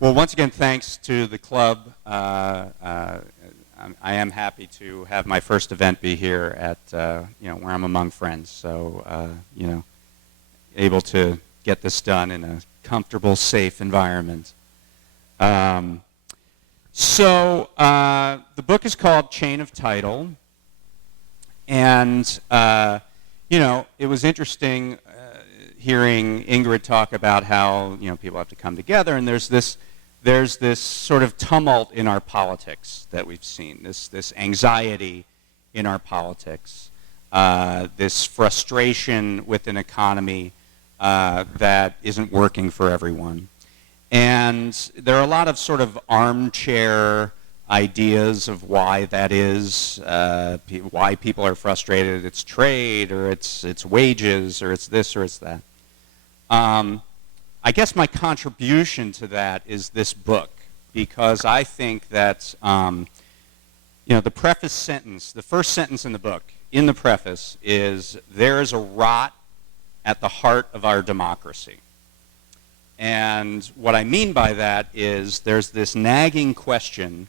Well, once again, thanks to the club. I am happy to have my first event be here at, where I'm among friends. So, able to get this done in a comfortable, safe environment. The book is called Chain of Title. And, it was interesting hearing Ingrid talk about how, people have to come together, and there's this sort of tumult in our politics that we've seen, this anxiety in our politics, this frustration with an economy that isn't working for everyone. And there are a lot of sort of armchair ideas of why that is, why people are frustrated. It's trade, or it's wages, or it's this, or it's that. I guess my contribution to that is this book, because I think that, the preface sentence, the first sentence in the book, in the preface, is there is a rot at the heart of our democracy. And what I mean by that is there's this nagging question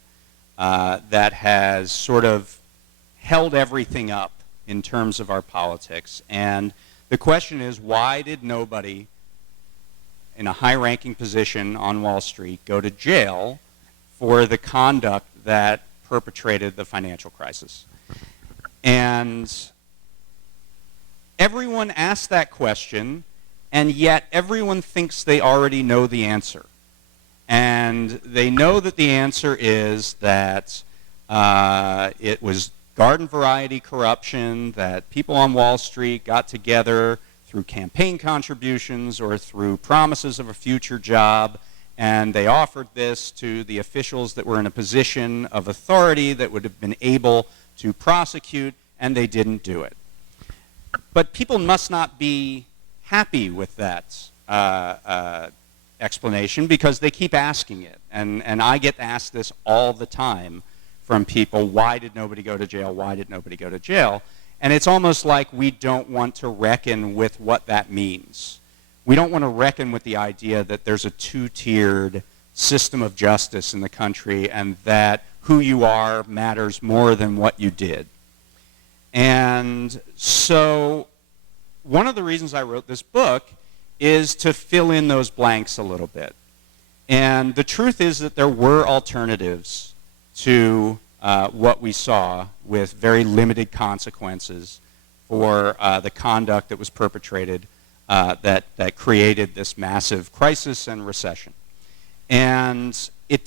that has sort of held everything up in terms of our politics. And the question is, why did nobody in a high-ranking position on Wall Street go to jail for the conduct that perpetrated the financial crisis? And everyone asks that question, and yet everyone thinks they already know the answer. And they know that the answer is that it was garden variety corruption, that people on Wall Street got together through campaign contributions or through promises of a future job, and they offered this to the officials that were in a position of authority that would have been able to prosecute, and they didn't do it. But people must not be happy with that explanation, because they keep asking it. And I get asked this all the time from people: why did nobody go to jail? Why did nobody go to jail? And it's almost like we don't want to reckon with what that means. We don't want to reckon with the idea that there's a two-tiered system of justice in the country, and that who you are matters more than what you did. And so one of the reasons I wrote this book is to fill in those blanks a little bit. And the truth is that there were alternatives to what we saw, with very limited consequences for the conduct that was perpetrated that created this massive crisis and recession. And it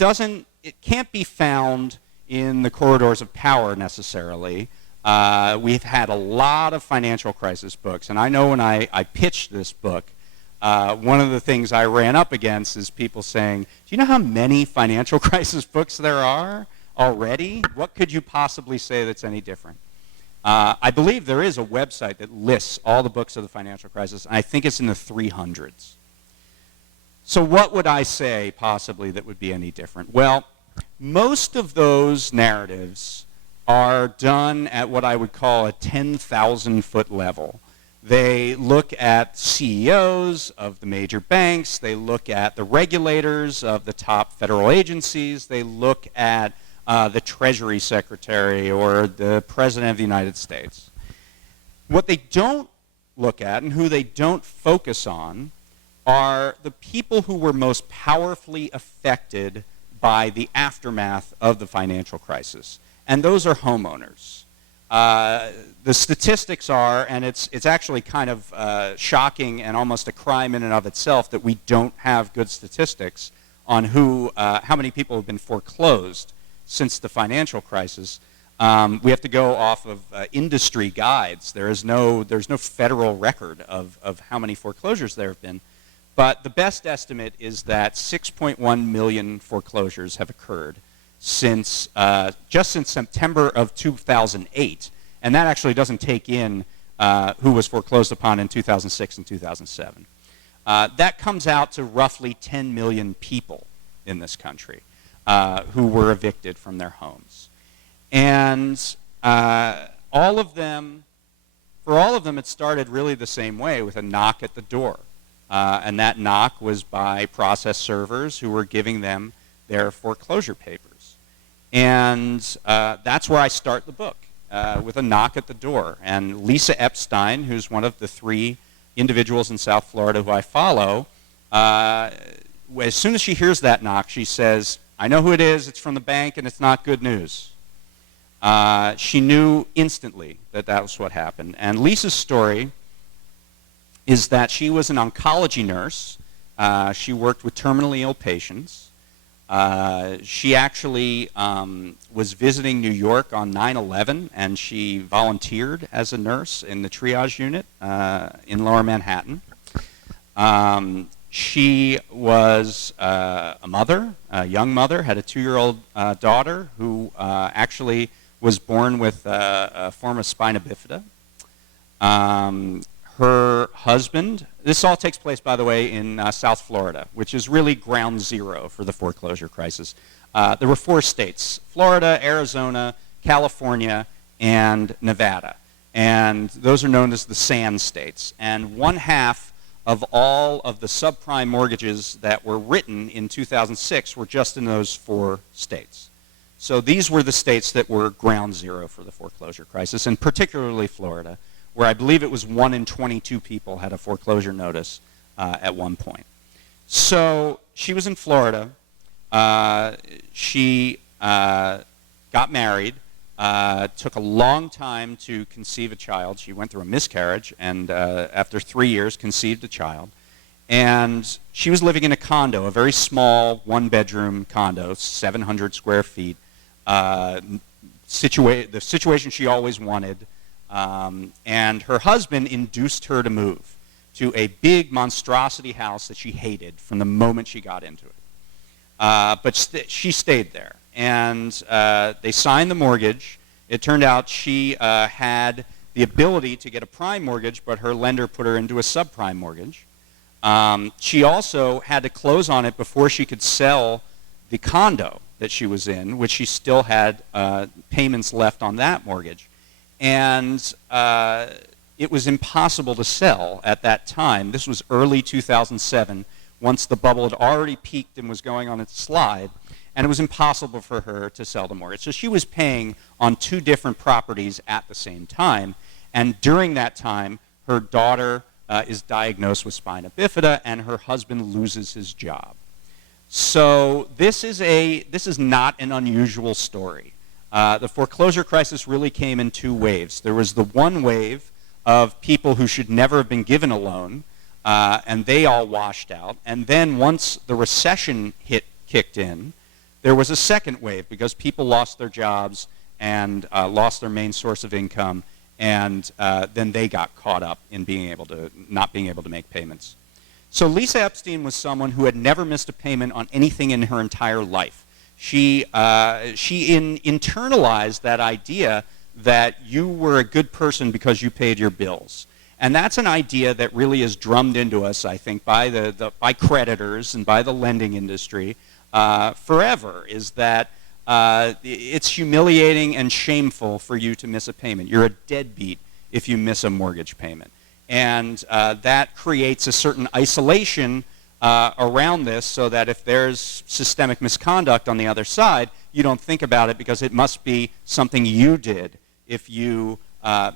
can't be found in the corridors of power necessarily. We've had a lot of financial crisis books, and I know when I pitched this book, one of the things I ran up against is people saying, do you know how many financial crisis books there are already? What could you possibly say that's any different? I believe there is a website that lists all the books of the financial crisis, and I think it's in the 300s. So what would I say possibly that would be any different? Well, most of those narratives are done at what I would call a 10,000-foot level. They look at CEOs of the major banks. They look at the regulators of the top federal agencies. They look at the Treasury Secretary or the President of the United States. What they don't look at, and who they don't focus on, are the people who were most powerfully affected by the aftermath of the financial crisis. And those are homeowners. The statistics are, and it's actually kind of shocking and almost a crime in and of itself that we don't have good statistics on how many people have been foreclosed since the financial crisis. We have to go off of industry guides. There's no federal record of how many foreclosures there have been. But the best estimate is that 6.1 million foreclosures have occurred since September of 2008. And that actually doesn't take in who was foreclosed upon in 2006 and 2007. That comes out to roughly 10 million people in this country who were evicted from their homes. And for all of them, it started really the same way, with a knock at the door. And that knock was by process servers who were giving them their foreclosure papers. And that's where I start the book, with a knock at the door. And Lisa Epstein, who's one of the 3 individuals in South Florida who I follow, as soon as she hears that knock, she says, "I know who it is, it's from the bank, and it's not good news." She knew instantly that that was what happened. And Lisa's story is that she was an oncology nurse. She worked with terminally ill patients. She actually was visiting New York on 9/11, and she volunteered as a nurse in the triage unit in Lower Manhattan. She was a mother, a young mother, had a 2-year-old daughter who actually was born with a form of spina bifida. Her husband, this all takes place, by the way, in South Florida, which is really ground zero for the foreclosure crisis. There were 4 states, Florida, Arizona, California, and Nevada. And those are known as the sand states. And 1/2 of all of the subprime mortgages that were written in 2006 were just in those 4 states. So these were the states that were ground zero for the foreclosure crisis, and particularly Florida, where I believe it was 1 in 22 people had a foreclosure notice at one point. So she was in Florida. She got married. Took a long time to conceive a child. She went through a miscarriage, and after 3 years conceived a child. And she was living in a condo, a very small 1-bedroom condo, 700 square feet, the situation she always wanted. And her husband induced her to move to a big monstrosity house that she hated from the moment she got into it. But she stayed there. And they signed the mortgage. It turned out she had the ability to get a prime mortgage, but her lender put her into a subprime mortgage. She also had to close on it before she could sell the condo that she was in, which she still had payments left on that mortgage. And it was impossible to sell at that time. This was early 2007, once the bubble had already peaked and was going on its slide. And it was impossible for her to sell the mortgage. So she was paying on 2 different properties at the same time. And during that time, her daughter is diagnosed with spina bifida, and her husband loses his job. So this is not an unusual story. The foreclosure crisis really came in 2 waves. There was the one wave of people who should never have been given a loan, and they all washed out. And then once the recession kicked in, there was a second wave because people lost their jobs and lost their main source of income, and then they got caught up in not being able to make payments. So Lisa Epstein was someone who had never missed a payment on anything in her entire life. She internalized that idea that you were a good person because you paid your bills. And that's an idea that really is drummed into us, I think, by by creditors and by the lending industry forever, is that it's humiliating and shameful for you to miss a payment. You're a deadbeat if you miss a mortgage payment. And that creates a certain isolation around this, so that if there's systemic misconduct on the other side, you don't think about it because it must be something you did if you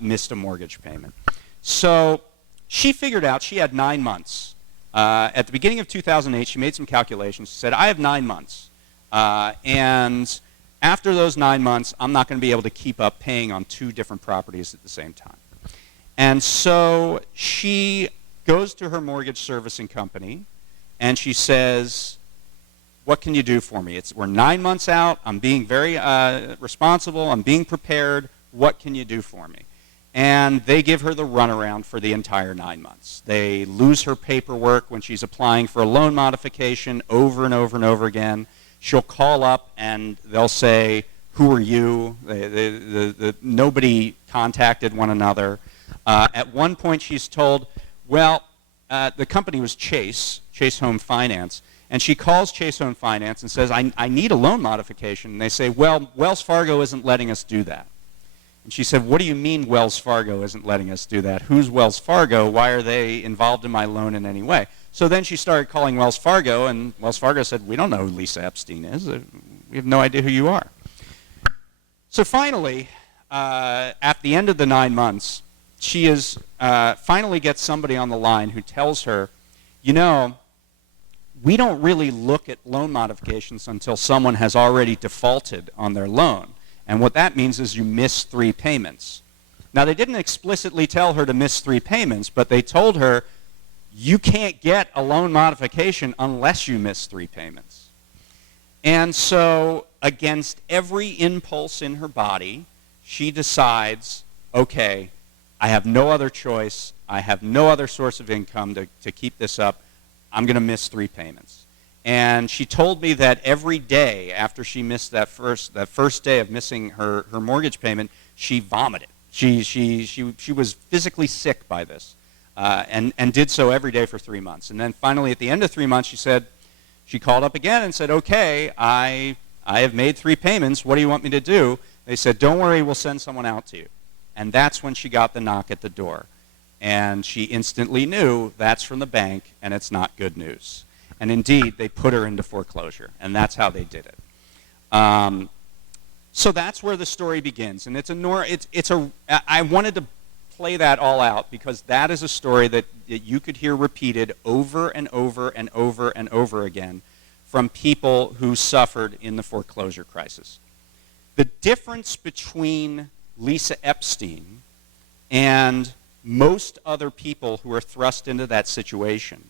missed a mortgage payment. So she figured out she had 9 months. At the beginning of 2008, she made some calculations. She said, I have 9 months. And after those 9 months, I'm not going to be able to keep up paying on 2 different properties at the same time. And so she goes to her mortgage servicing company, and she says, what can you do for me? We're 9 months out. I'm being very responsible. I'm being prepared. What can you do for me? And they give her the runaround for the entire 9 months. They lose her paperwork when she's applying for a loan modification over and over and over again. She'll call up, and they'll say, who are you? Nobody contacted one another. At one point, she's told, well, the company was Chase Home Finance, and she calls Chase Home Finance and says, I need a loan modification. And they say, well, Wells Fargo isn't letting us do that. And she said, what do you mean Wells Fargo isn't letting us do that? Who's Wells Fargo? Why are they involved in my loan in any way? So then she started calling Wells Fargo, and Wells Fargo said, we don't know who Lisa Epstein is. We have no idea who you are. So finally, at the end of the 9 months, she is finally gets somebody on the line who tells her, you know, we don't really look at loan modifications until someone has already defaulted on their loan. And what that means is you miss 3 payments. Now, they didn't explicitly tell her to miss 3 payments, but they told her, you can't get a loan modification unless you miss 3 payments. And so, against every impulse in her body, she decides, okay, I have no other choice. I have no other source of income to keep this up. I'm going to miss 3 payments. And she told me that every day after she missed that first day of missing her mortgage payment, she vomited. She was physically sick by this, and did so every day for 3 months. And then finally, at the end of 3 months, she called up again and said, okay, I have made 3 payments. What do you want me to do? They said, don't worry, we'll send someone out to you. And that's when she got the knock at the door. And she instantly knew that's from the bank, and it's not good news. And indeed, they put her into foreclosure, and that's how they did it. So that's where the story begins. And I wanted to play that all out because that is a story that you could hear repeated over and over and over and over again from people who suffered in the foreclosure crisis. The difference between Lisa Epstein and most other people who are thrust into that situation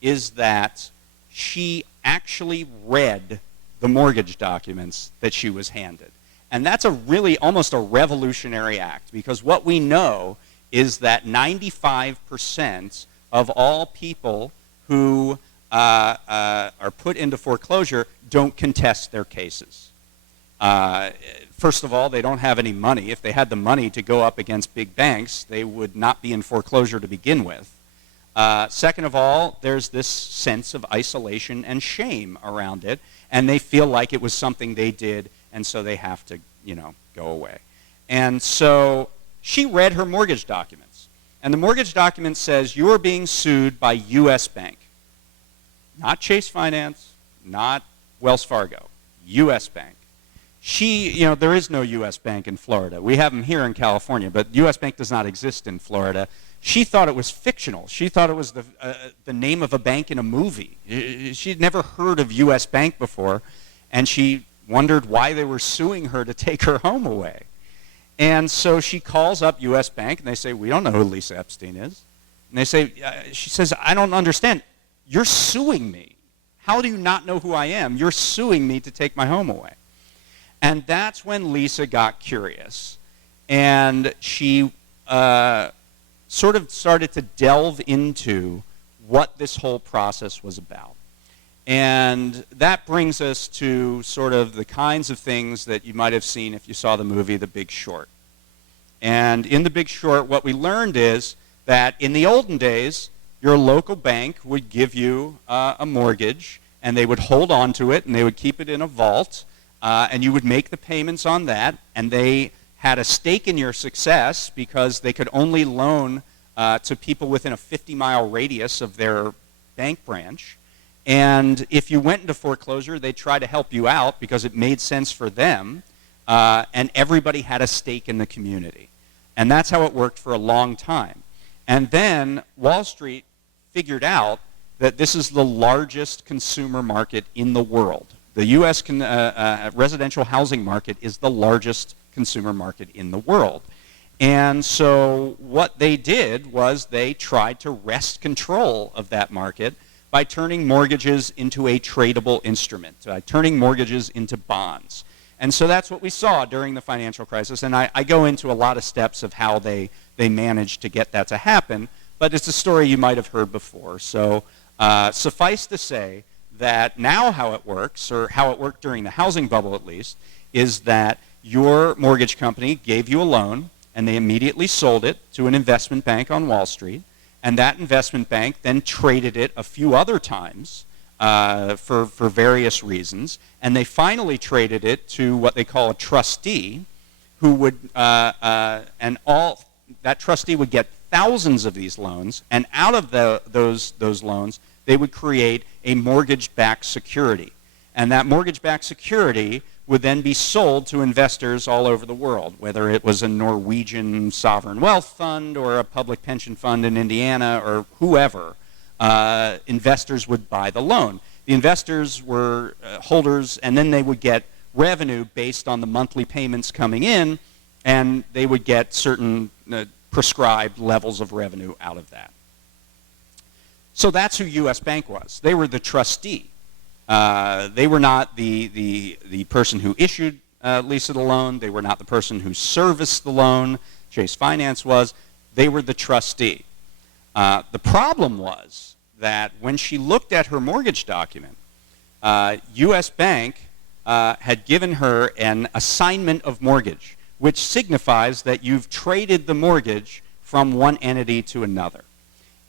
is that she actually read the mortgage documents that she was handed. And that's a really almost a revolutionary act, because what we know is that 95% of all people who are put into foreclosure don't contest their cases. First of all, they don't have any money. If they had the money to go up against big banks, they would not be in foreclosure to begin with. Second of all, there's this sense of isolation and shame around it, and they feel like it was something they did, and so they have to, go away. And so she read her mortgage documents, and the mortgage document says you are being sued by U.S. Bank, not Chase Finance, not Wells Fargo, U.S. Bank. There is no U.S. Bank in Florida. We have them here in California, but U.S. Bank does not exist in Florida. She thought it was fictional. She thought it was the name of a bank in a movie. She'd never heard of U.S. Bank before, and she wondered why they were suing her to take her home away. And so she calls up U.S. Bank, and they say, we don't know who Lisa Epstein is. And they say, she says, I don't understand. You're suing me. How do you not know who I am? You're suing me to take my home away. And that's when Lisa got curious, and she sort of started to delve into what this whole process was about. And that brings us to sort of the kinds of things that you might have seen if you saw the movie The Big Short. And in The Big Short, what we learned is that in the olden days, your local bank would give you a mortgage, and they would hold on to it, and they would keep it in a vault, and you would make the payments on that, and they had a stake in your success because they could only loan to people within a 50-mile radius of their bank branch. And if you went into foreclosure, they'd try to help you out because it made sense for them, and everybody had a stake in the community. And that's how it worked for a long time. And then Wall Street figured out that this is the largest consumer market in the world. The U.S. residential housing market is the largest consumer market in the world. And so what they did was they tried to wrest control of that market by turning mortgages into a tradable instrument, by turning mortgages into bonds. And so that's what we saw during the financial crisis. And I go into a lot of steps of how they managed to get that to happen, but it's a story you might have heard before. So suffice to say that now how it works, or how it worked during the housing bubble at least, is that your mortgage company gave you a loan, and they immediately sold it to an investment bank on Wall Street, and that investment bank then traded it a few other times for various reasons, and they finally traded it to what they call a trustee, who would, and all, that trustee would get thousands of these loans, and out of those loans, they would create a mortgage-backed security. And that mortgage-backed security would then be sold to investors all over the world, whether it was a Norwegian sovereign wealth fund or a public pension fund in Indiana or whoever. Investors would buy the loan. The investors were holders, and then they would get revenue based on the monthly payments coming in, and they would get certain prescribed levels of revenue out of that. So that's who U.S. Bank was. They were the trustee. They were not the person who issued Lisa the loan. They were not the person who serviced the loan. Chase Finance was. They were the trustee. The problem was that when she looked at her mortgage document, U.S. Bank had given her an assignment of mortgage, which signifies that you've traded the mortgage from one entity to another.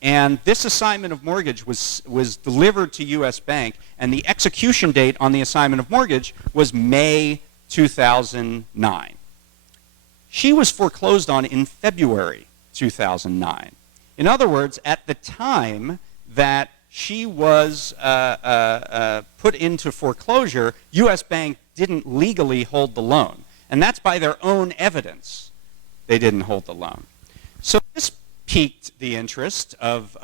And this assignment of mortgage was delivered to U.S. Bank, and the execution date on the assignment of mortgage was May 2009. She was foreclosed on in February 2009. In other words, at the time that she was put into foreclosure, U.S. Bank didn't legally hold the loan. And that's by their own evidence. They didn't hold the loan. So this piqued the interest of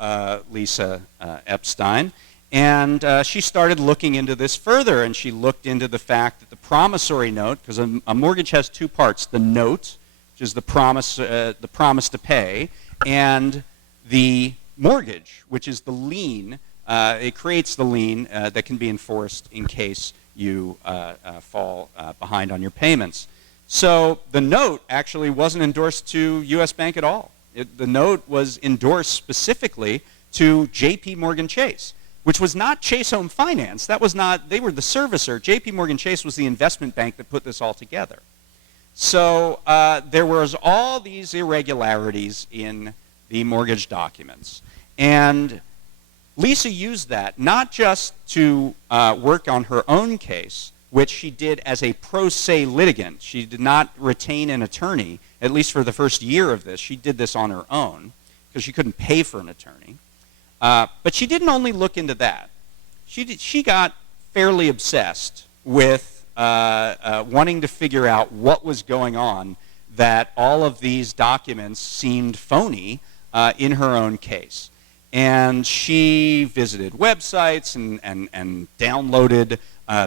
Lisa Epstein, and she started looking into this further, and she looked into the fact that the promissory note, because a mortgage has two parts, the note, which is the promise to pay, and the mortgage, which is the lien. It creates the lien that can be enforced in case you fall behind on your payments. So the note actually wasn't endorsed to U.S. Bank at all. The note was endorsed specifically to J.P. Morgan Chase, which was not Chase Home Finance. That was not, they were the servicer. J.P. Morgan Chase was the investment bank that put this all together. So there was all these irregularities in the mortgage documents. And Lisa used that not just to work on her own case, which she did as a pro se litigant. She did not retain an attorney, at least for the first year of this. She did this on her own because she couldn't pay for an attorney. But she didn't only look into that. She got fairly obsessed with wanting to figure out what was going on, that all of these documents seemed phony in her own case. And she visited websites and downloaded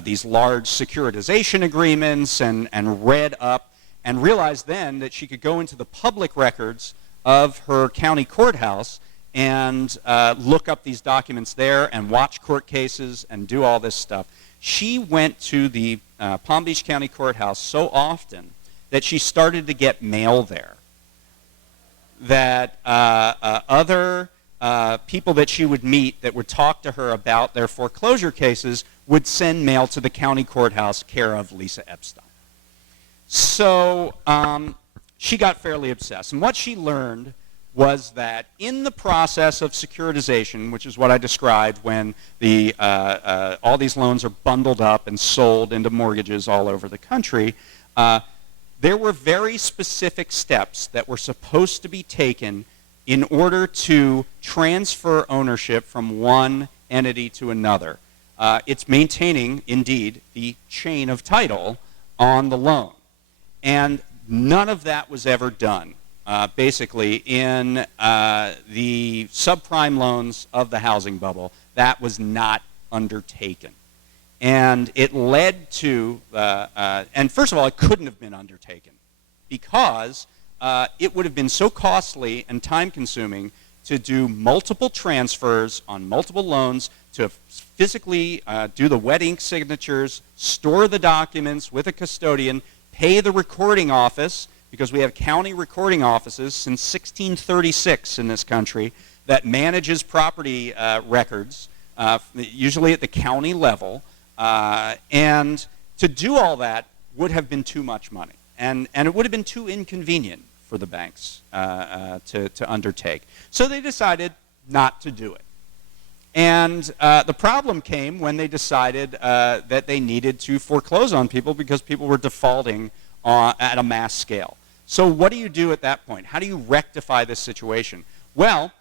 these large securitization agreements and read up and realized then that she could go into the public records of her county courthouse and look up these documents there and watch court cases and do all this stuff. She went to the Palm Beach County Courthouse so often that she started to get mail there. That other people that she would meet that would talk to her about their foreclosure cases would send mail to the county courthouse care of Lisa Epstein. So she got fairly obsessed. And what she learned was that in the process of securitization, which is what I described when all these loans are bundled up and sold into mortgages all over the country, there were very specific steps that were supposed to be taken in order to transfer ownership from one entity to another. It's maintaining, indeed, the chain of title on the loan. And none of that was ever done, basically, in the subprime loans of the housing bubble. That was not undertaken. And it led to, and first of all, it couldn't have been undertaken because it would have been so costly and time-consuming to do multiple transfers on multiple loans, to physically do the wet ink signatures, store the documents with a custodian, pay the recording office, because we have county recording offices since 1636 in this country that manages property records, usually at the county level. And to do all that would have been too much money. And it would have been too inconvenient for the banks to undertake. So they decided not to do it. And the problem came when they decided that they needed to foreclose on people because people were defaulting at a mass scale. So what do you do at that point? How do you rectify this situation? Well,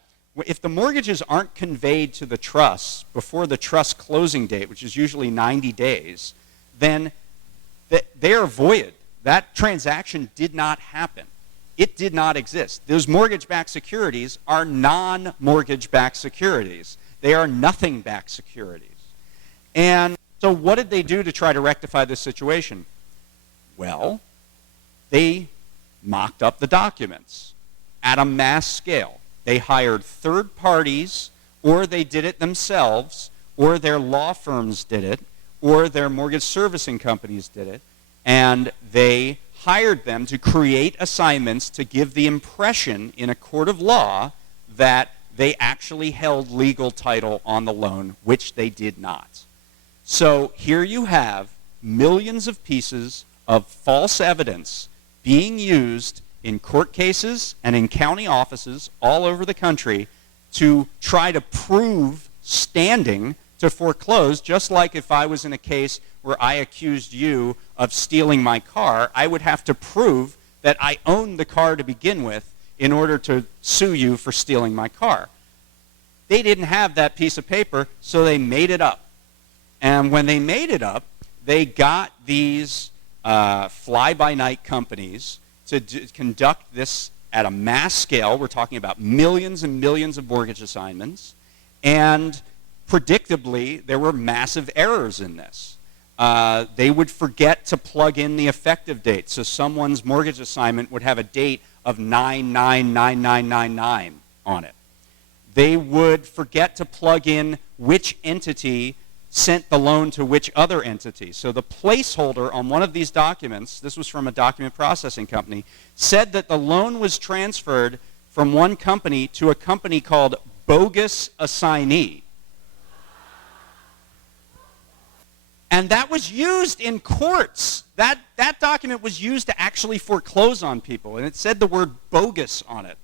if the mortgages aren't conveyed to the trust before the trust closing date, which is usually 90 days, then they are void. That transaction did not happen. It did not exist. Those mortgage-backed securities are non-mortgage-backed securities. They are nothing-backed securities. And so what did they do to try to rectify this situation? Well, they mocked up the documents at a mass scale. They hired third parties, or they did it themselves, or their law firms did it, or their mortgage servicing companies did it, and they hired them to create assignments to give the impression in a court of law that they actually held legal title on the loan, which they did not. So here you have millions of pieces of false evidence being used in court cases and in county offices all over the country to try to prove standing to foreclose, just like if I was in a case where I accused you of stealing my car, I would have to prove that I owned the car to begin with in order to sue you for stealing my car. They didn't have that piece of paper, so they made it up. And when they made it up, they got these fly-by-night companies to conduct this at a mass scale. We're talking about millions and millions of mortgage assignments. And predictably, there were massive errors in this. They would forget to plug in the effective date. So someone's mortgage assignment would have a date of 9/9/9999 on it. They would forget to plug in which entity sent the loan to which other entity. So the placeholder on one of these documents, this was from a document processing company, said that the loan was transferred from one company to a company called Bogus Assignee. And that was used in courts. That document was used to actually foreclose on people, and it said the word bogus on it.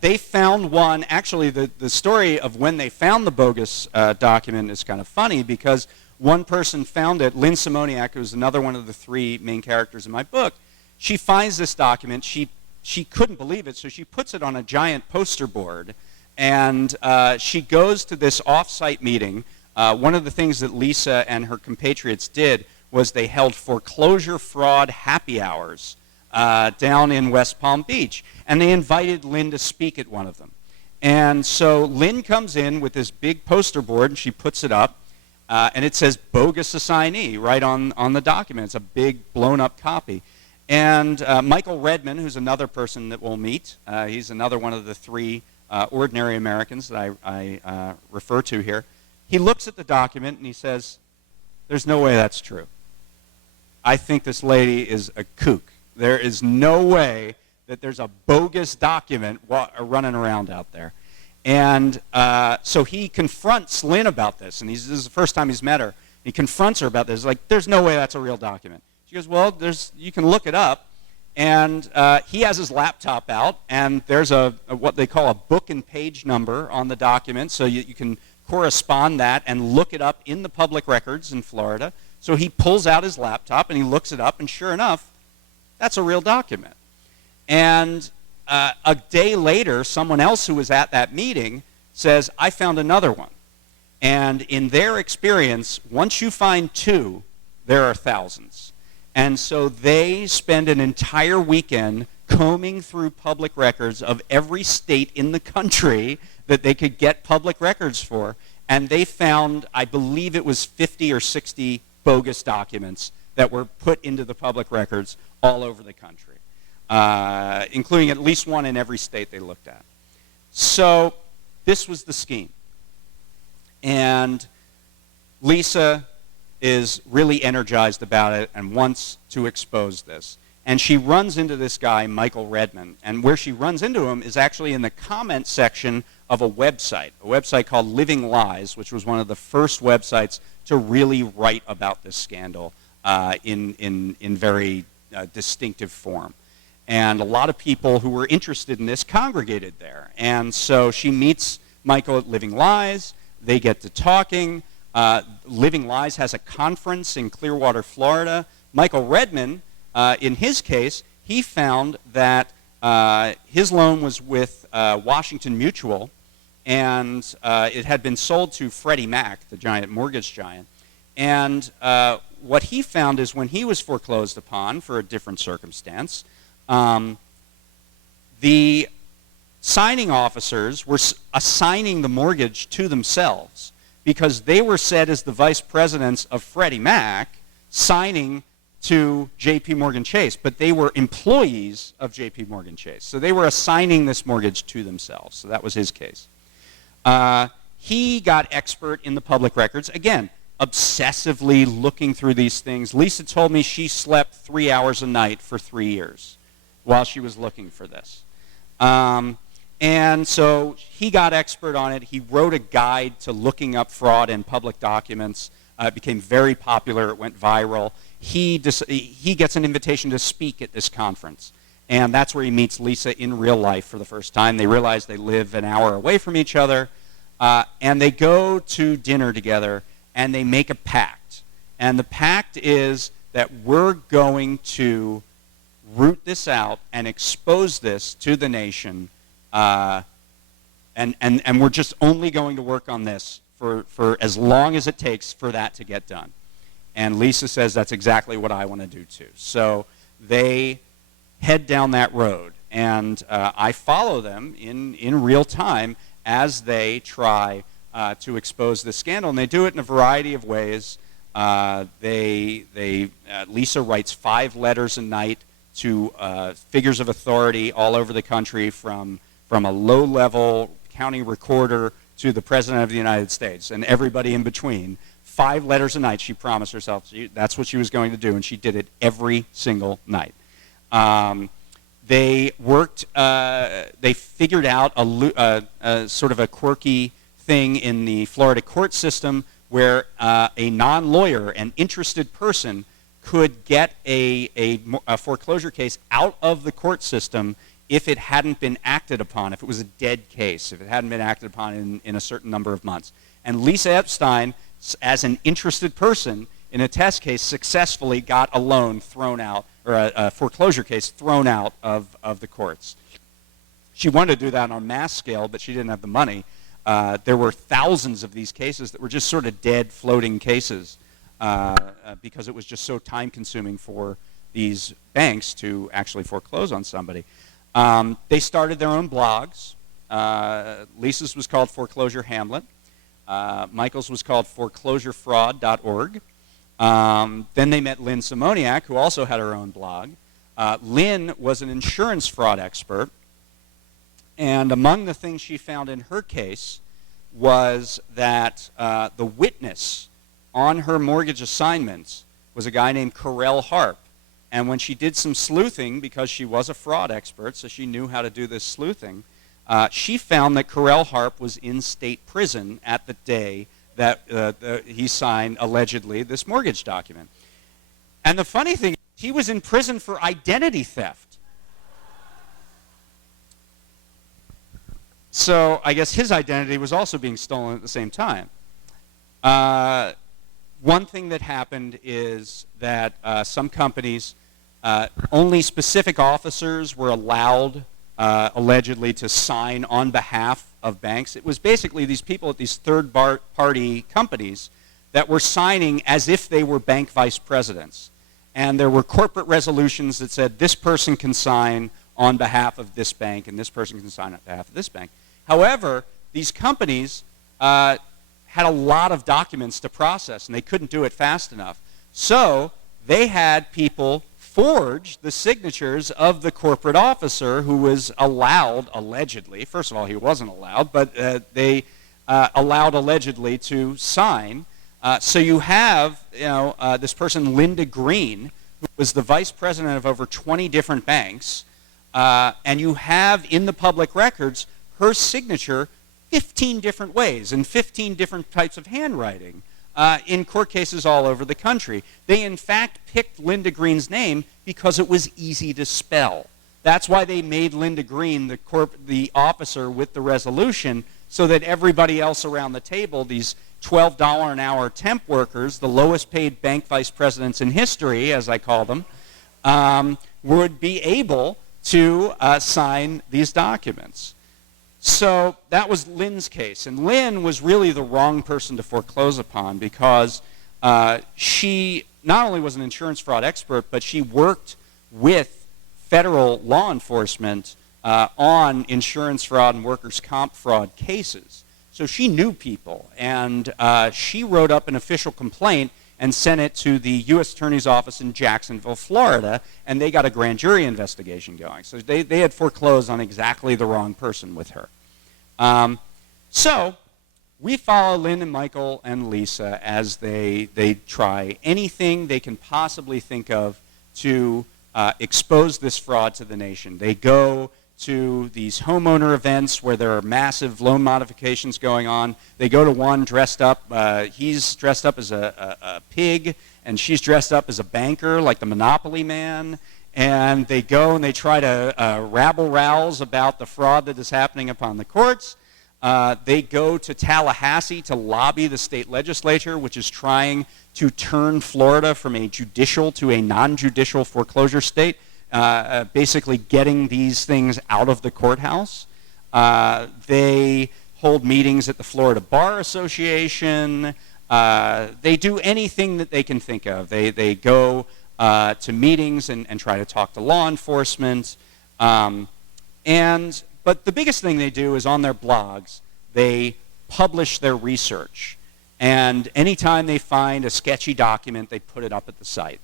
They found one, actually the story of when they found the bogus document is kind of funny, because one person found it, Lynn Simoniak, who was another one of the three main characters in my book. She finds this document, she couldn't believe it, so she puts it on a giant poster board, and she goes to this off-site meeting. One of the things that Lisa and her compatriots did was they held foreclosure fraud happy hours down in West Palm Beach. And they invited Lynn to speak at one of them. And so Lynn comes in with this big poster board, and she puts it up, and it says Bogus Assignee right on the document. It's a big blown-up copy. And Michael Redman, who's another person that we'll meet, he's another one of the three ordinary Americans that I refer to here. He looks at the document, and he says, "There's no way that's true. I think this lady is a kook. There is no way that there's a bogus document running around out there." And so he confronts Lynn about this, and this is the first time he's met her. He confronts her about this. Like, there's no way that's a real document. She goes, "Well, you can look it up." And he has his laptop out, and there's what they call a book and page number on the document, so you can correspond that and look it up in the public records in Florida. So he pulls out his laptop, and he looks it up, and sure enough, that's a real document. And a day later, someone else who was at that meeting says, "I found another one." And in their experience, once you find two, there are thousands. And so they spend an entire weekend combing through public records of every state in the country that they could get public records for. And they found, I believe it was 50 or 60 bogus documents that were put into the public records all over the country, including at least one in every state they looked at. So this was the scheme. And Lisa is really energized about it and wants to expose this. And she runs into this guy, Michael Redman. And where she runs into him is actually in the comment section of a website called Living Lies, which was one of the first websites to really write about this scandal in very distinctive form. And a lot of people who were interested in this congregated there. And so she meets Michael at Living Lies. They get to talking. Living Lies has a conference in Clearwater, Florida. Michael Redman in his case, he found that his loan was with Washington Mutual, and it had been sold to Freddie Mac, the giant mortgage giant. And what he found is when he was foreclosed upon for a different circumstance, the signing officers were assigning the mortgage to themselves because they were set as the vice presidents of Freddie Mac signing to J.P. Morgan Chase, but they were employees of J.P. Morgan Chase. So they were assigning this mortgage to themselves. So that was his case. He got expert in the public records. Again, obsessively looking through these things. Lisa told me she slept 3 hours a night for 3 years while she was looking for this. And so he got expert on it. He wrote a guide to looking up fraud in public documents. It became very popular. It went viral. He gets an invitation to speak at this conference. And that's where he meets Lisa in real life for the first time. They realize they live an hour away from each other. And they go to dinner together, and they make a pact. And the pact is that we're going to root this out and expose this to the nation. And we're just only going to work on this for as long as it takes for that to get done. And Lisa says that's exactly what I want to do too. So they head down that road, and I follow them in real time as they try to expose this scandal. And they do it in a variety of ways. Lisa writes 5 letters a night to figures of authority all over the country, from a low-level county recorder to the President of the United States and everybody in between. 5 letters a night she promised herself. That's what she was going to do, and she did it every single night. They figured out a sort of a quirky thing in the Florida court system where a non-lawyer, an interested person, could get a foreclosure case out of the court system if it hadn't been acted upon, if it was a dead case, if it hadn't been acted upon in a certain number of months. And Lisa Epstein, as an interested person in a test case, successfully got a loan thrown out, or a foreclosure case thrown out of the courts. She wanted to do that on a mass scale, but she didn't have the money. There were thousands of these cases that were just sort of dead, floating cases because it was just so time-consuming for these banks to actually foreclose on somebody. They started their own blogs. Lisa's was called Foreclosure Hamlet. Michael's was called foreclosurefraud.org. Then they met Lynn Simoniak, who also had her own blog. Lynn was an insurance fraud expert. And among the things she found in her case was that the witness on her mortgage assignments was a guy named Correll Harp. And when she did some sleuthing, because she was a fraud expert, so she knew how to do this sleuthing, she found that Correll Harp was in state prison at the day that he signed, allegedly, this mortgage document. And the funny thing is, he was in prison for identity theft. So I guess his identity was also being stolen at the same time. One thing that happened is that some companies, only specific officers were allowed, allegedly, to sign on behalf of banks. It was basically these people at these third-party companies that were signing as if they were bank vice presidents. And there were corporate resolutions that said this person can sign on behalf of this bank and this person can sign on behalf of this bank. However, these companies had a lot of documents to process, and they couldn't do it fast enough. So they had people forge the signatures of the corporate officer who was allowed, allegedly, first of all, he wasn't allowed, but they allowed allegedly to sign. So you have, this person, Linda Green, who was the vice president of over 20 different banks, and you have in the public records her signature 15 different ways in 15 different types of handwriting in court cases all over the country. They, in fact, picked Linda Green's name because it was easy to spell. That's why they made Linda Green the officer with the resolution, so that everybody else around the table, these $12 an hour temp workers, the lowest paid bank vice presidents in history, as I call them, would be able to sign these documents. So that was Lynn's case. And Lynn was really the wrong person to foreclose upon because she not only was an insurance fraud expert, but she worked with federal law enforcement on insurance fraud and workers' comp fraud cases. So she knew people, and she wrote up an official complaint and sent it to the U.S. Attorney's Office in Jacksonville, Florida, and they got a grand jury investigation going. So they had foreclosed on exactly the wrong person with her. So we follow Lynn and Michael and Lisa as they try anything they can possibly think of to expose this fraud to the nation. They go to these homeowner events where there are massive loan modifications going on. They go to one dressed up, he's dressed up as a pig, and she's dressed up as a banker, like the Monopoly man. And they go and they try to rabble-rouse about the fraud that is happening upon the courts. They go to Tallahassee to lobby the state legislature, which is trying to turn Florida from a judicial to a non-judicial foreclosure state, basically getting these things out of the courthouse. They hold meetings at the Florida Bar Association. They do anything that they can think of. They go to meetings and try to talk to law enforcement. But the biggest thing they do is on their blogs, they publish their research. And anytime they find a sketchy document, they put it up at the site.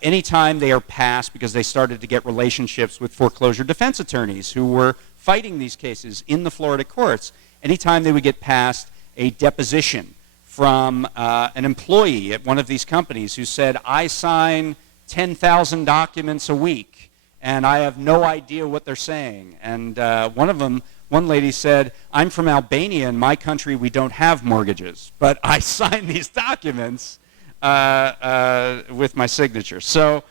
Anytime they are passed, because they started to get relationships with foreclosure defense attorneys who were fighting these cases in the Florida courts, anytime they would get past a deposition from an employee at one of these companies who said, I sign 10,000 documents a week, and I have no idea what they're saying. And one lady said, I'm from Albania. In my country, we don't have mortgages, but I sign these documents with my signature. So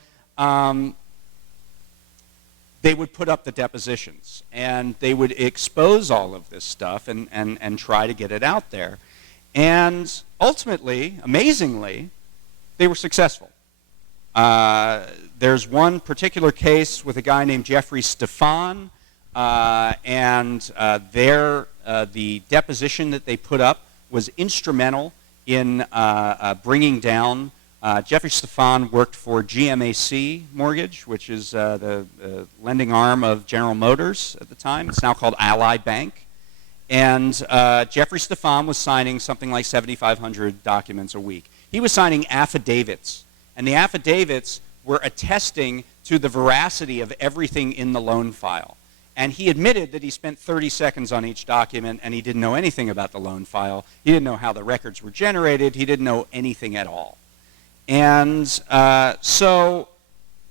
they would put up the depositions, and they would expose all of this stuff and try to get it out there. And ultimately, amazingly, they were successful. There's one particular case with a guy named Jeffrey Stefan, and the deposition that they put up was instrumental in bringing down. Jeffrey Stefan worked for GMAC Mortgage, which is the lending arm of General Motors at the time. It's now called Ally Bank. And Jeffrey Stefan was signing something like 7,500 documents a week. He was signing affidavits. And the affidavits were attesting to the veracity of everything in the loan file. And he admitted that he spent 30 seconds on each document and he didn't know anything about the loan file. He didn't know how the records were generated. He didn't know anything at all. And so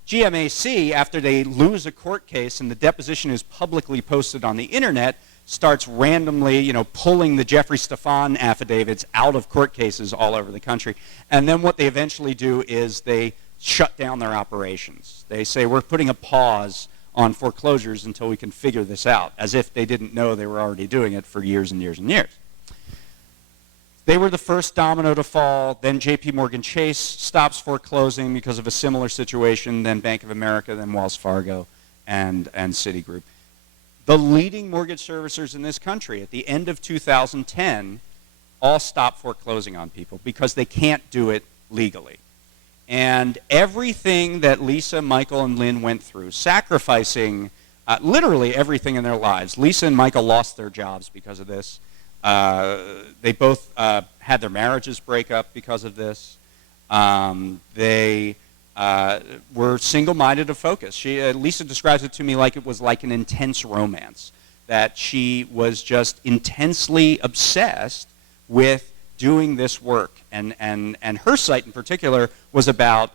GMAC, after they lose a court case and the deposition is publicly posted on the internet, starts randomly, pulling the Jeffrey Stefan affidavits out of court cases all over the country. And then what they eventually do is they shut down their operations. They say, we're putting a pause on foreclosures until we can figure this out, as if they didn't know they were already doing it for years and years and years. They were the first domino to fall. Then J.P. Morgan Chase stops foreclosing because of a similar situation, then Bank of America, then Wells Fargo, and Citigroup. The leading mortgage servicers in this country at the end of 2010 all stopped foreclosing on people because they can't do it legally. And everything that Lisa, Michael, and Lynn went through, sacrificing literally everything in their lives. Lisa and Michael lost their jobs because of this. They both had their marriages break up because of this. They were single-minded of focus. Lisa describes it to me like it was like an intense romance, that she was just intensely obsessed with doing this work. And her site in particular was about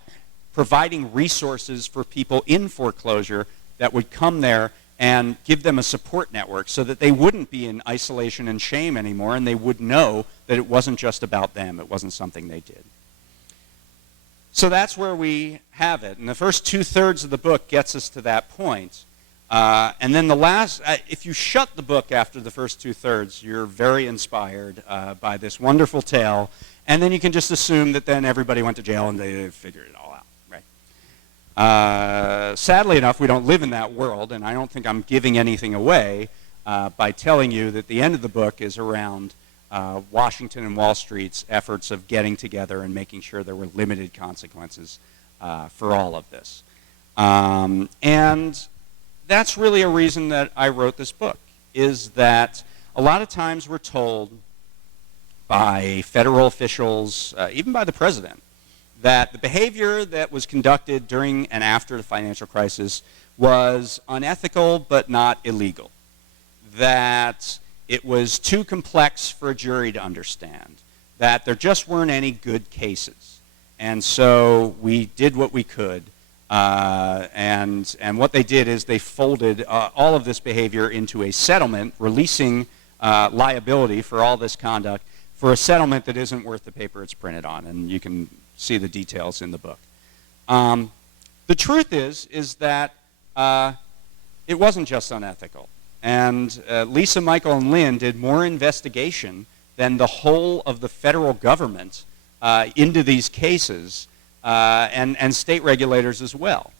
providing resources for people in foreclosure that would come there and give them a support network so that they wouldn't be in isolation and shame anymore, and they would know that it wasn't just about them. It wasn't something they did. So that's where we have it. And the first two-thirds of the book gets us to that point. And then the last, if you shut the book after the first two-thirds, you're very inspired by this wonderful tale. And then you can just assume that then everybody went to jail and they figured it all out, right? Sadly enough, we don't live in that world, and I don't think I'm giving anything away by telling you that the end of the book is around Washington and Wall Street's efforts of getting together and making sure there were limited consequences for all of this. And that's really a reason that I wrote this book, is that a lot of times we're told by federal officials, even by the president, that the behavior that was conducted during and after the financial crisis was unethical but not illegal, that it was too complex for a jury to understand, that there just weren't any good cases. And so we did what we could, and what they did is they folded all of this behavior into a settlement, releasing liability for all this conduct for a settlement that isn't worth the paper it's printed on, and you can see the details in the book. The truth is that it wasn't just unethical. And Lisa, Michael, and Lynn did more investigation than the whole of the federal government into these cases, and state regulators as well.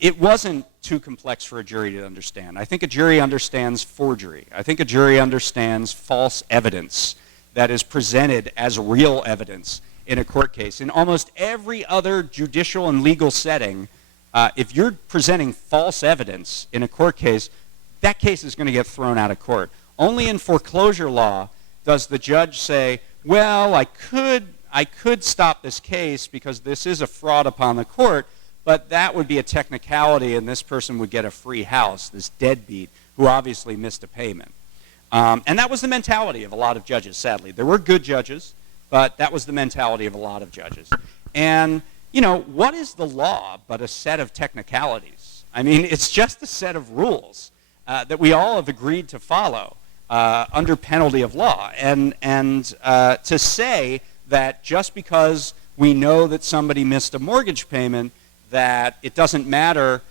It wasn't too complex for a jury to understand. I think a jury understands forgery. I think a jury understands false evidence that is presented as real evidence in a court case. In almost every other judicial and legal setting, if you're presenting false evidence in a court case, that case is going to get thrown out of court. Only in foreclosure law does the judge say, well, I could stop this case because this is a fraud upon the court, but that would be a technicality and this person would get a free house, this deadbeat who obviously missed a payment. And that was the mentality of a lot of judges, sadly. There were good judges, but that was the mentality of a lot of judges. And, you know, what is the law but a set of technicalities? I mean, it's just a set of rules that we all have agreed to follow under penalty of law. And to say that just because we know that somebody missed a mortgage payment, that it doesn't matter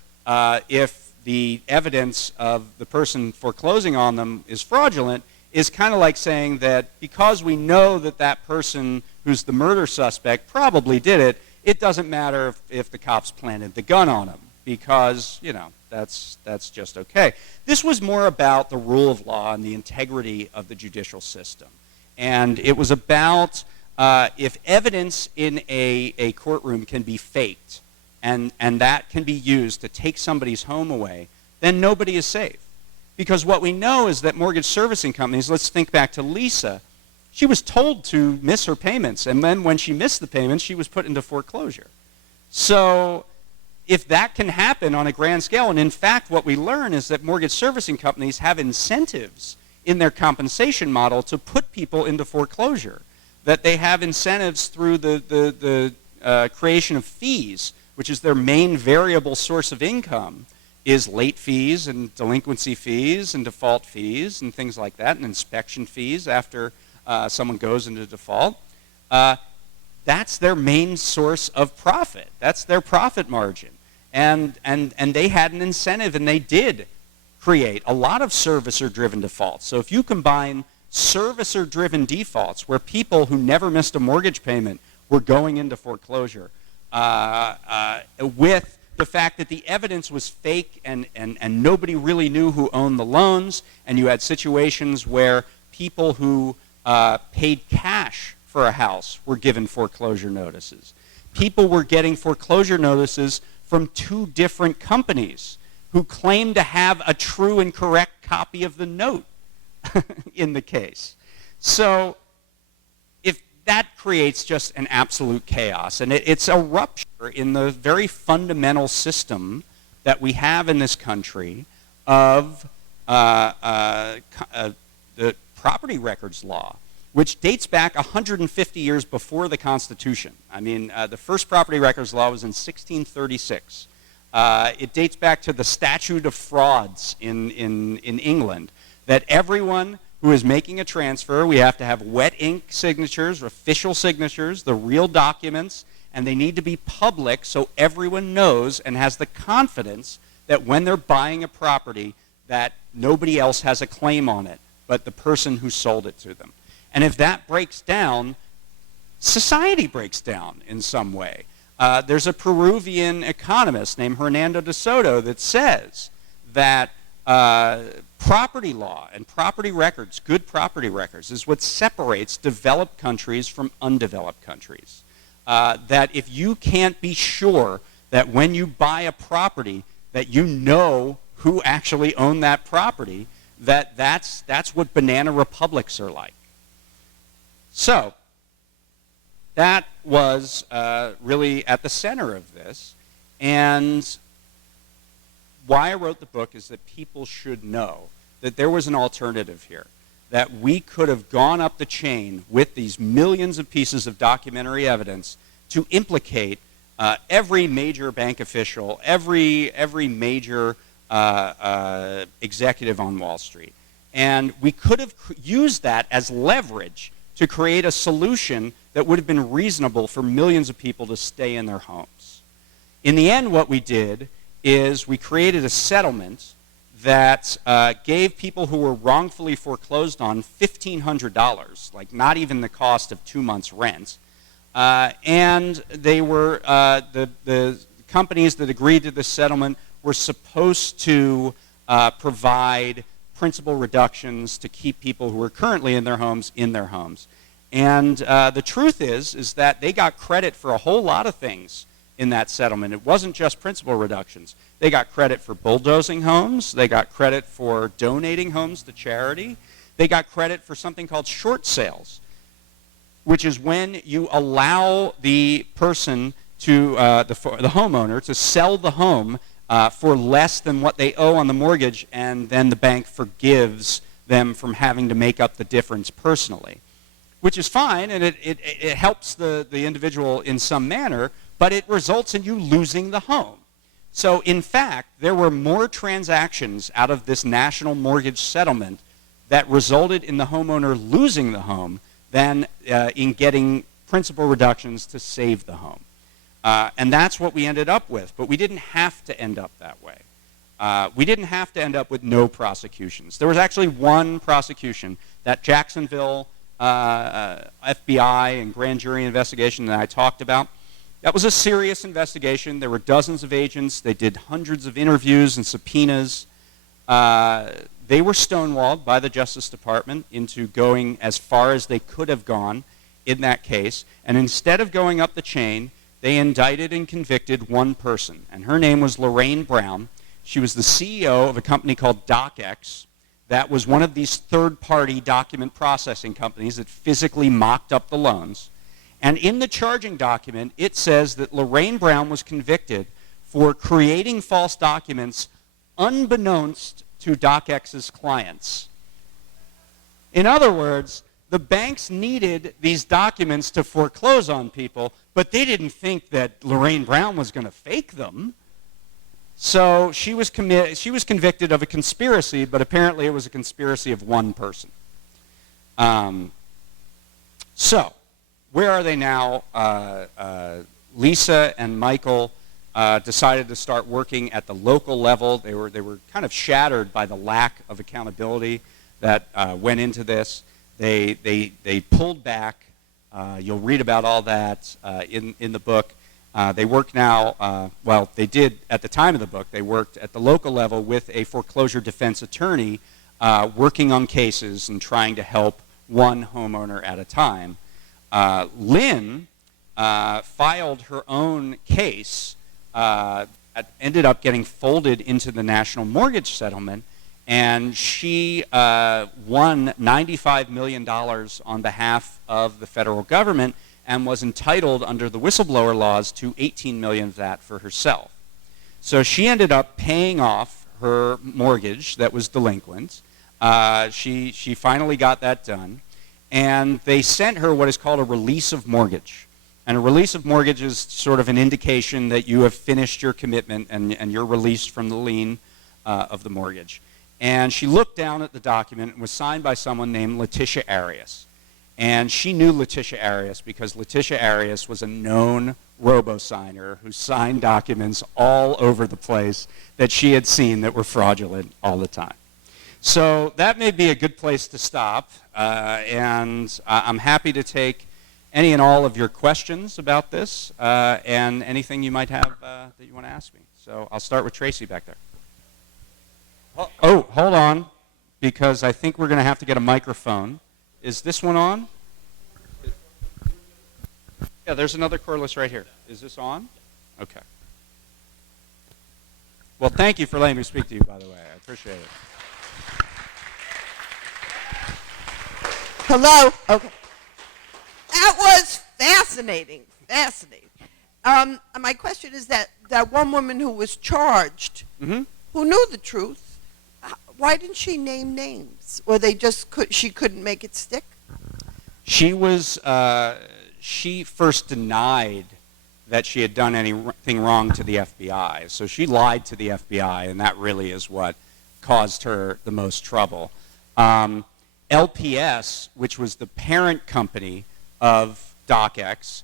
if the evidence of the person foreclosing on them is fraudulent, is kind of like saying that because we know that that person who's the murder suspect probably did it, it doesn't matter if the cops planted the gun on him because, you know, that's just okay. This was more about the rule of law and the integrity of the judicial system. And it was about if evidence in a courtroom can be faked, and that can be used to take somebody's home away, then nobody is safe. Because what we know is that mortgage servicing companies, let's think back to Lisa, she was told to miss her payments, and then when she missed the payments, she was put into foreclosure. So if that can happen on a grand scale, and in fact what we learn is that mortgage servicing companies have incentives in their compensation model to put people into foreclosure, that they have incentives through the creation of fees, which is their main variable source of income, is late fees and delinquency fees and default fees and things like that, and inspection fees after someone goes into default. That's their main source of profit. That's their profit margin. And they had an incentive, and they did create a lot of servicer-driven defaults. So if you combine servicer-driven defaults, where people who never missed a mortgage payment were going into foreclosure, with the fact that the evidence was fake and nobody really knew who owned the loans, and you had situations where people who paid cash for a house were given foreclosure notices. People were getting foreclosure notices from two different companies who claimed to have a true and correct copy of the note in the case. So that creates just an absolute chaos, and it's a rupture in the very fundamental system that we have in this country of the property records law, which dates back 150 years before the Constitution. I mean, the first property records law was in 1636. It dates back to the Statute of Frauds in England, that everyone who is making a transfer, we have to have wet ink signatures, official signatures, the real documents, and they need to be public so everyone knows and has the confidence that when they're buying a property that nobody else has a claim on it but the person who sold it to them. And if that breaks down, society breaks down in some way. There's a Peruvian economist named Hernando de Soto that says that property law and property records, good property records, is what separates developed countries from undeveloped countries. That if you can't be sure that when you buy a property that you know who actually owned that property, that's what banana republics are like. So that was really at the center of this. And why I wrote the book is that people should know that there was an alternative here, that we could have gone up the chain with these millions of pieces of documentary evidence to implicate every major bank official, every major executive on Wall Street. And we could have used that as leverage to create a solution that would have been reasonable for millions of people to stay in their homes. In the end, what we did is we created a settlement that gave people who were wrongfully foreclosed on $1,500, like not even the cost of 2 months' rent. And they were, the companies that agreed to this settlement were supposed to provide principal reductions to keep people who are currently in their homes in their homes. And the truth is that they got credit for a whole lot of things in that settlement. It wasn't just principal reductions. They got credit for bulldozing homes. They got credit for donating homes to charity. They got credit for something called short sales, which is when you allow the person to, the homeowner, to sell the home for less than what they owe on the mortgage, and then the bank forgives them from having to make up the difference personally, which is fine, and it helps the individual in some manner, but it results in you losing the home. So in fact, there were more transactions out of this national mortgage settlement that resulted in the homeowner losing the home than in getting principal reductions to save the home. And that's what we ended up with, but we didn't have to end up that way. We didn't have to end up with no prosecutions. There was actually one prosecution, that Jacksonville FBI and grand jury investigation that I talked about. That was a serious investigation. There were dozens of agents. They did hundreds of interviews and subpoenas. They were stonewalled by the Justice Department into going as far as they could have gone in that case. And instead of going up the chain, they indicted and convicted one person. And her name was Lorraine Brown. She was the CEO of a company called DocX. That was one of these third-party document processing companies that physically mocked up the loans. And in the charging document, it says that Lorraine Brown was convicted for creating false documents unbeknownst to DocX's clients. In other words, the banks needed these documents to foreclose on people, but they didn't think that Lorraine Brown was going to fake them. So she was convicted of a conspiracy, but apparently it was a conspiracy of one person. So where are they now? Lisa and Michael decided to start working at the local level. They were kind of shattered by the lack of accountability that went into this. They pulled back. You'll read about all that in the book. They work now, well, they did at the time of the book, they worked at the local level with a foreclosure defense attorney working on cases and trying to help one homeowner at a time. Lynn filed her own case, ended up getting folded into the national mortgage settlement, and she won $95 million on behalf of the federal government and was entitled under the whistleblower laws to $18 million of that for herself. So she ended up paying off her mortgage that was delinquent. She finally got that done. And they sent her what is called a release of mortgage. And a release of mortgage is sort of an indication that you have finished your commitment and you're released from the lien of the mortgage. And she looked down at the document and was signed by someone named Letitia Arias. And she knew Letitia Arias because Letitia Arias was a known robo-signer who signed documents all over the place that she had seen that were fraudulent all the time. So that may be a good place to stop, and I'm happy to take any and all of your questions about this and anything you might have that you want to ask me. So I'll start with Tracy back there. Oh, hold on, because I think we're going to have to get a microphone. Is this one on? Yeah, there's another cordless right here. Is this on? Okay. Well, thank you for letting me speak to you, by the way. I appreciate it. Hello. Okay. That was fascinating. Fascinating. My question is that one woman who was charged, who knew the truth, why didn't she name names? Or she couldn't make it stick? She first denied that she had done anything wrong to the FBI. So she lied to the FBI, and that really is what caused her the most trouble. LPS, which was the parent company of DocX,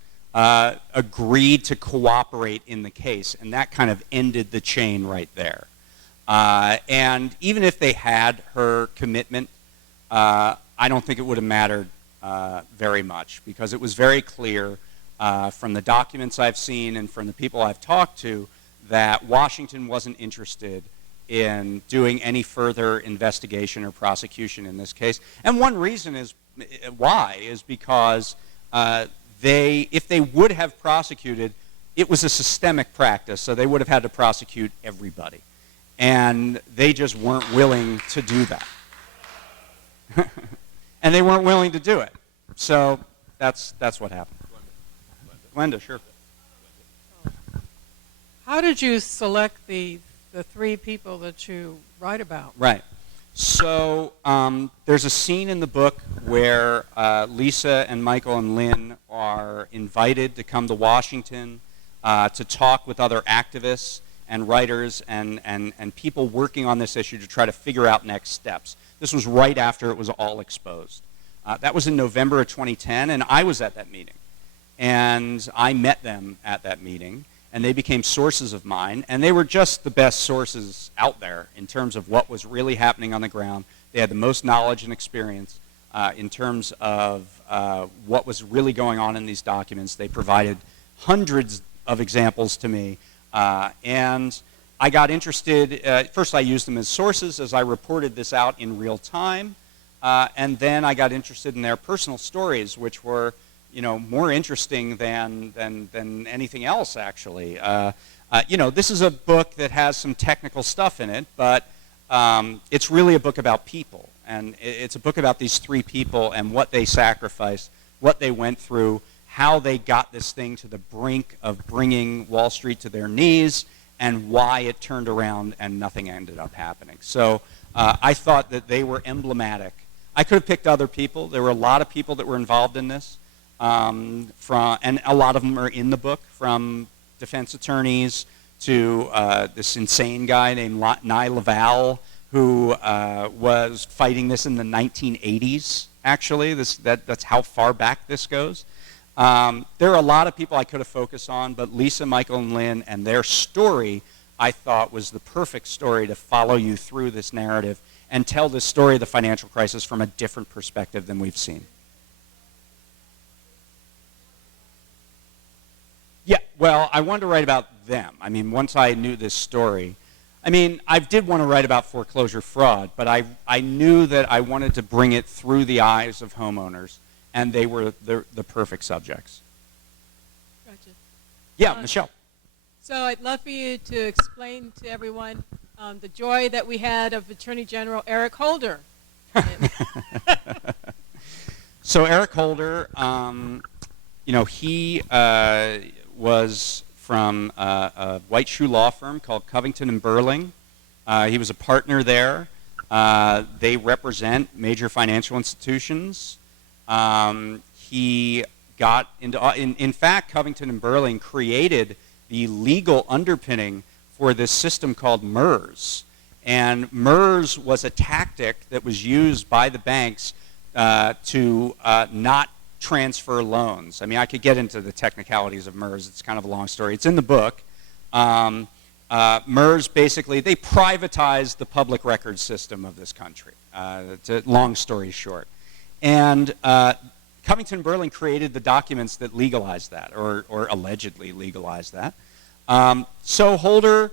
agreed to cooperate in the case, and that kind of ended the chain right there. And even if they had her commitment, I don't think it would have mattered very much, because it was very clear from the documents I've seen and from the people I've talked to that Washington wasn't interested in doing any further investigation or prosecution in this case. And one reason is because if they would have prosecuted, it was a systemic practice, so they would have had to prosecute everybody. And they just weren't willing to do that. And they weren't willing to do it. So that's what happened. Glenda, sure. How did you select the three people that you write about? Right. So there's a scene in the book where Lisa and Michael and Lynn are invited to come to Washington to talk with other activists and writers and people working on this issue to try to figure out next steps. This was right after it was all exposed. That was in November of 2010, and I was at that meeting. And I met them at that meeting, and they became sources of mine, and they were just the best sources out there in terms of what was really happening on the ground. They had the most knowledge and experience in terms of what was really going on in these documents. They provided hundreds of examples to me, and I got interested. First, I used them as sources as I reported this out in real time, and then I got interested in their personal stories, which were more interesting than anything else, actually. This is a book that has some technical stuff in it, but it's really a book about people. And it's a book about these three people and what they sacrificed, what they went through, how they got this thing to the brink of bringing Wall Street to their knees, and why it turned around and nothing ended up happening. So I thought that they were emblematic. I could have picked other people. There were a lot of people that were involved in this. And a lot of them are in the book, from defense attorneys to this insane guy named Nye Laval, who was fighting this in the 1980s, actually. That's how far back this goes. There are a lot of people I could have focused on, but Lisa, Michael, and Lynn and their story, I thought, was the perfect story to follow you through this narrative and tell the story of the financial crisis from a different perspective than we've seen. Yeah, well, I wanted to write about them. I mean, once I knew this story, I did want to write about foreclosure fraud, but I knew that I wanted to bring it through the eyes of homeowners, and they were the perfect subjects. Gotcha. Yeah, Michelle. So I'd love for you to explain to everyone the joy that we had of Attorney General Eric Holder. So Eric Holder, he was from a white shoe law firm called Covington and Burling. He was a partner there. They represent major financial institutions. He got into, in fact, Covington and Burling created the legal underpinning for this system called MERS. And MERS was a tactic that was used by the banks to not transfer loans. I could get into the technicalities of MERS. It's kind of a long story. It's in the book. MERS, basically, they privatized the public record system of this country. It's a long story short. And Covington & Burling created the documents that legalized that, or allegedly legalized that. So Holder,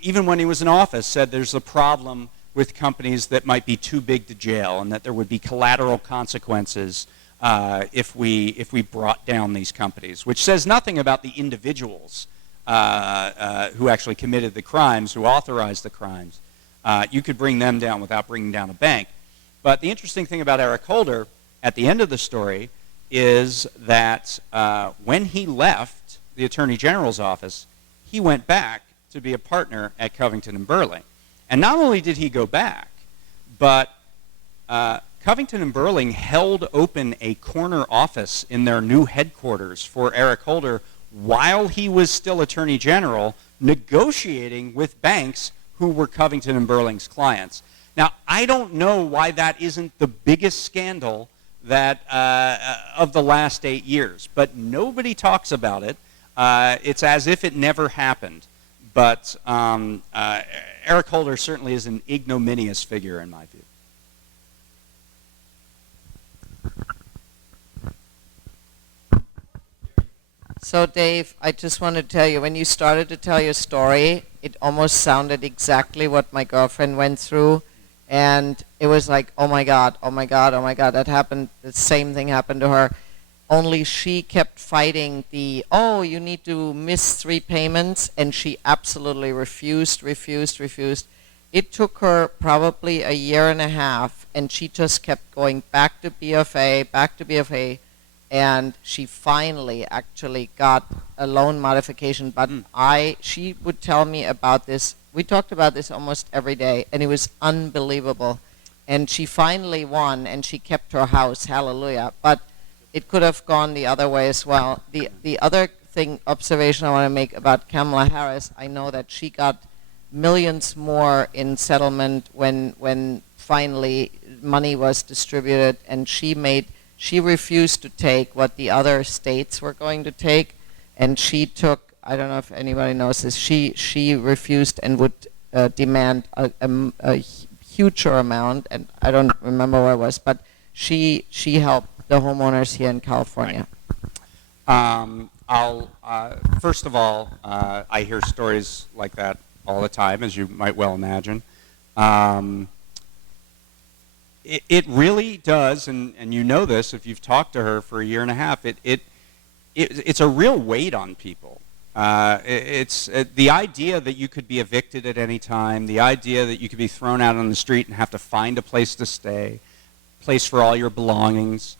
even when he was in office, said there's a problem with companies that might be too big to jail, and that there would be collateral consequences if we brought down these companies, which says nothing about the individuals who actually committed the crimes, who authorized the crimes. You could bring them down without bringing down a bank. But the interesting thing about Eric Holder at the end of the story is that when he left the Attorney General's office, he went back to be a partner at Covington & Burling. And not only did he go back, but Covington & Burling held open a corner office in their new headquarters for Eric Holder while he was still Attorney General, negotiating with banks who were Covington & Burling's clients. Now, I don't know why that isn't the biggest scandal that of the last 8 years, but nobody talks about it. It's as if it never happened. But Eric Holder certainly is an ignominious figure in my view. So Dave, I just want to tell you, when you started to tell your story, it almost sounded exactly what my girlfriend went through. And it was like, oh my God, oh my God, oh my God, that happened, the same thing happened to her. Only she kept fighting the, oh, you need to miss 3 payments, and she absolutely refused. It took her probably 1.5 years, and she just kept going back to BFA, and she finally actually got a loan modification. But she would tell me about this. We talked about this almost every day, and it was unbelievable. And she finally won, and she kept her house, hallelujah. But it could have gone the other way as well. The other observation I want to make about Kamala Harris, I know that she got millions more in settlement when finally money was distributed, and she refused to take what the other states were going to take, and she took, I don't know if anybody knows this, she refused and would demand a huger amount, and I don't remember what it was, but she helped the homeowners here in California. Right. First of all, I hear stories like that all the time, as you might well imagine. It really does, and you know this if you've talked to her for 1.5 years, it's a real weight on people. It's the idea that you could be evicted at any time, the idea that you could be thrown out on the street and have to find a place to stay, place for all your belongings.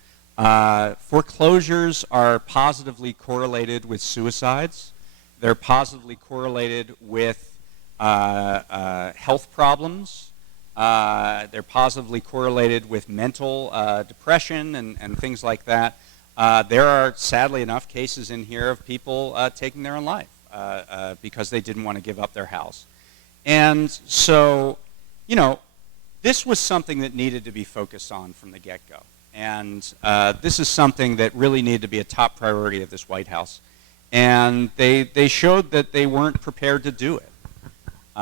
Foreclosures are positively correlated with suicides. They're positively correlated with health problems. They're positively correlated with mental depression and things like that. There are, sadly enough, cases in here of people taking their own life because they didn't want to give up their house. And so, you know, this was something that needed to be focused on from the get-go. And this is something that really needed to be a top priority of this White House. And they showed that they weren't prepared to do it. You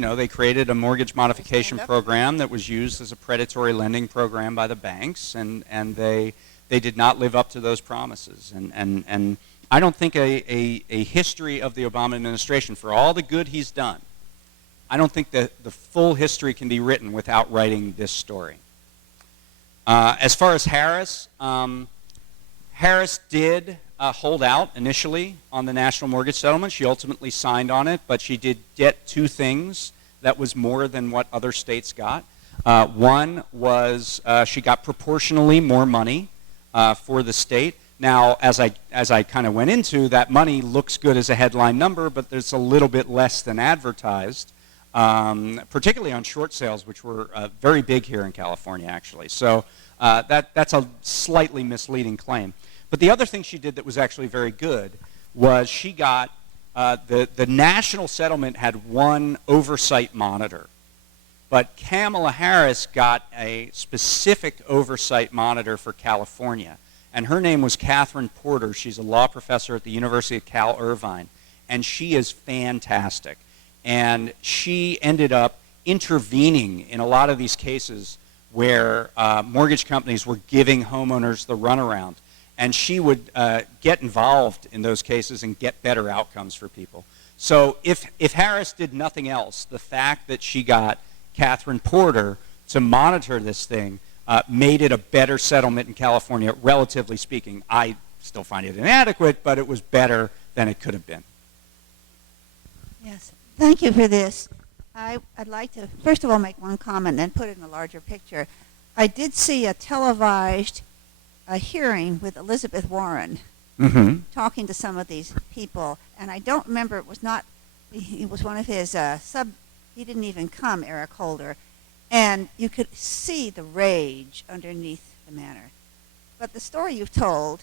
know, they created a mortgage modification program that was used as a predatory lending program by the banks, and they did not live up to those promises. And I don't think a history of the Obama administration, for all the good he's done, I don't think that the full history can be written without writing this story. As far as Harris, Harris did hold out initially on the national mortgage settlement. She ultimately signed on it, but she did get 2 things that was more than what other states got. One was she got proportionally more money for the state. Now, as I kind of went into, that money looks good as a headline number, but there's a little bit less than advertised, particularly on short sales, which were very big here in California, actually. So that's a slightly misleading claim. But the other thing she did that was actually very good was she got, the national settlement had one oversight monitor. But Kamala Harris got a specific oversight monitor for California. And her name was Catherine Porter. She's a law professor at the University of Cal Irvine. And she is fantastic. And she ended up intervening in a lot of these cases where mortgage companies were giving homeowners the runaround. And she would get involved in those cases and get better outcomes for people. So if Harris did nothing else, the fact that she got Catherine Porter to monitor this thing made it a better settlement in California, relatively speaking. I still find it inadequate, but it was better than it could have been. Yes, thank you for this. I'd like to, first of all, make one comment and then put it in a larger picture. I did see a televised hearing with Elizabeth Warren talking to some of these people, and I don't remember, it was one of his he didn't even come, Eric Holder, and you could see the rage underneath the manner. But the story you've told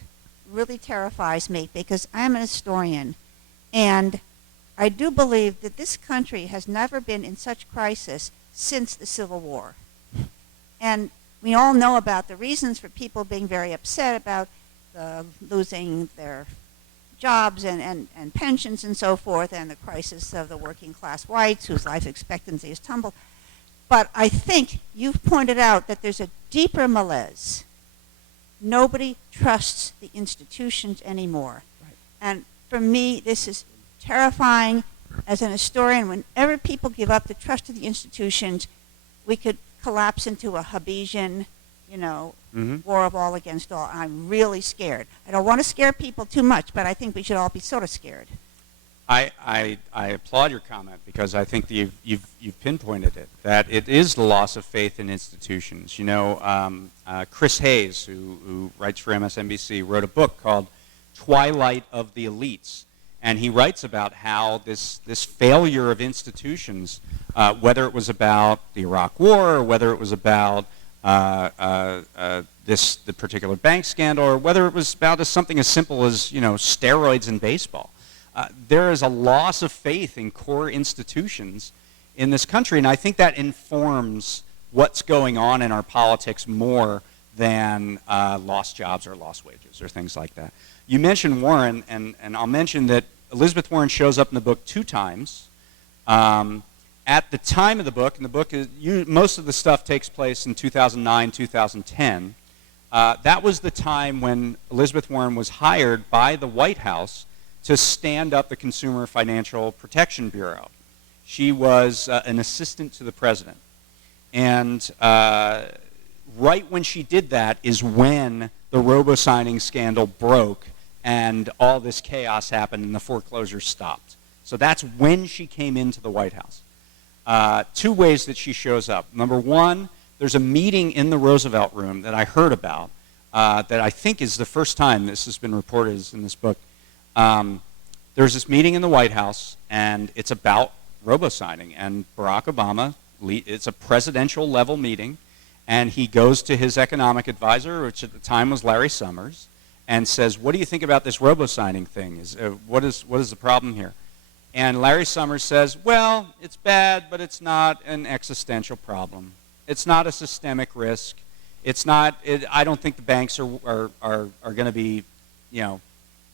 really terrifies me because I'm an historian, and I do believe that this country has never been in such crisis since the Civil War. And we all know about the reasons for people being very upset about losing their jobs and pensions and so forth, and the crisis of the working class whites whose life expectancy has tumbled. But I think you've pointed out that there's a deeper malaise. Nobody trusts the institutions anymore. Right. And for me, this is terrifying. As an historian, whenever people give up the trust of the institutions, we could collapse into a Hobbesian, war of all against all. I'm really scared. I don't want to scare people too much, but I think we should all be sort of scared. I applaud your comment because I think that you've pinpointed it, that it is the loss of faith in institutions. Chris Hayes, who writes for MSNBC, wrote a book called Twilight of the Elites. And he writes about how this failure of institutions, whether it was about the Iraq War or whether it was about the particular bank scandal or whether it was about something as simple as steroids in baseball, there is a loss of faith in core institutions in this country, and I think that informs what's going on in our politics more than lost jobs or lost wages or things like that. You mentioned Warren, and I'll mention that Elizabeth Warren shows up in the book 2 times. At the time of the book, and the book is most of the stuff takes place in 2009, 2010. That was the time when Elizabeth Warren was hired by the White House to stand up the Consumer Financial Protection Bureau. She was an assistant to the president. And right when she did that is when the robo-signing scandal broke and all this chaos happened and the foreclosures stopped. So that's when she came into the White House. 2 ways that she shows up. Number one, there's a meeting in the Roosevelt Room that I heard about that I think is the first time this has been reported in this book. There's this meeting in the White House, and it's about robo-signing. And Barack Obama, it's a presidential level meeting, and he goes to his economic advisor, which at the time was Larry Summers, and says, what do you think about this robo-signing thing? What is the problem here? And Larry Summers says, well, it's bad, but it's not an existential problem. It's not a systemic risk. It's not. I don't think the banks are going to be,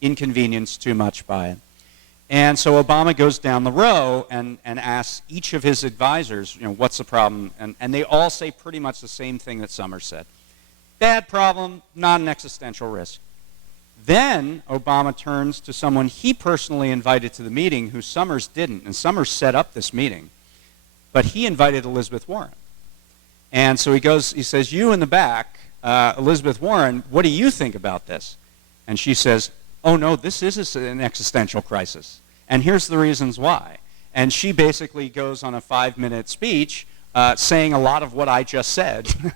inconvenienced too much by it. And so Obama goes down the row and asks each of his advisors, what's the problem? And they all say pretty much the same thing that Summers said. Bad problem, not an existential risk. Then Obama turns to someone he personally invited to the meeting who Summers didn't. And Summers set up this meeting. But he invited Elizabeth Warren. And so he says, you in the back, Elizabeth Warren, what do you think about this? And she says, oh no, this is an existential crisis. And here's the reasons why. And she basically goes on a 5-minute speech saying a lot of what I just said.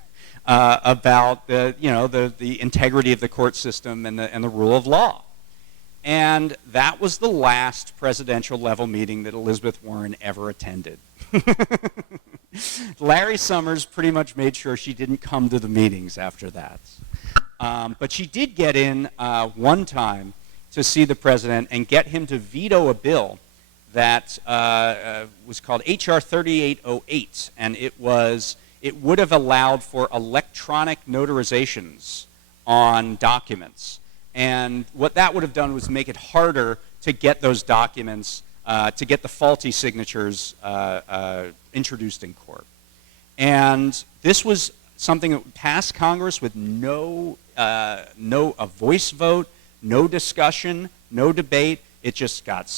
About the integrity of the court system and the rule of law. And that was the last presidential level meeting that Elizabeth Warren ever attended. Larry Summers pretty much made sure she didn't come to the meetings after that. But she did get in one time to see the president and get him to veto a bill that was called H.R. 3808, and it would have allowed for electronic notarizations on documents. And what that would have done was make it harder to get those documents, to get the faulty signatures introduced in court. And this was something that passed Congress with no a voice vote, no discussion, no debate. It just got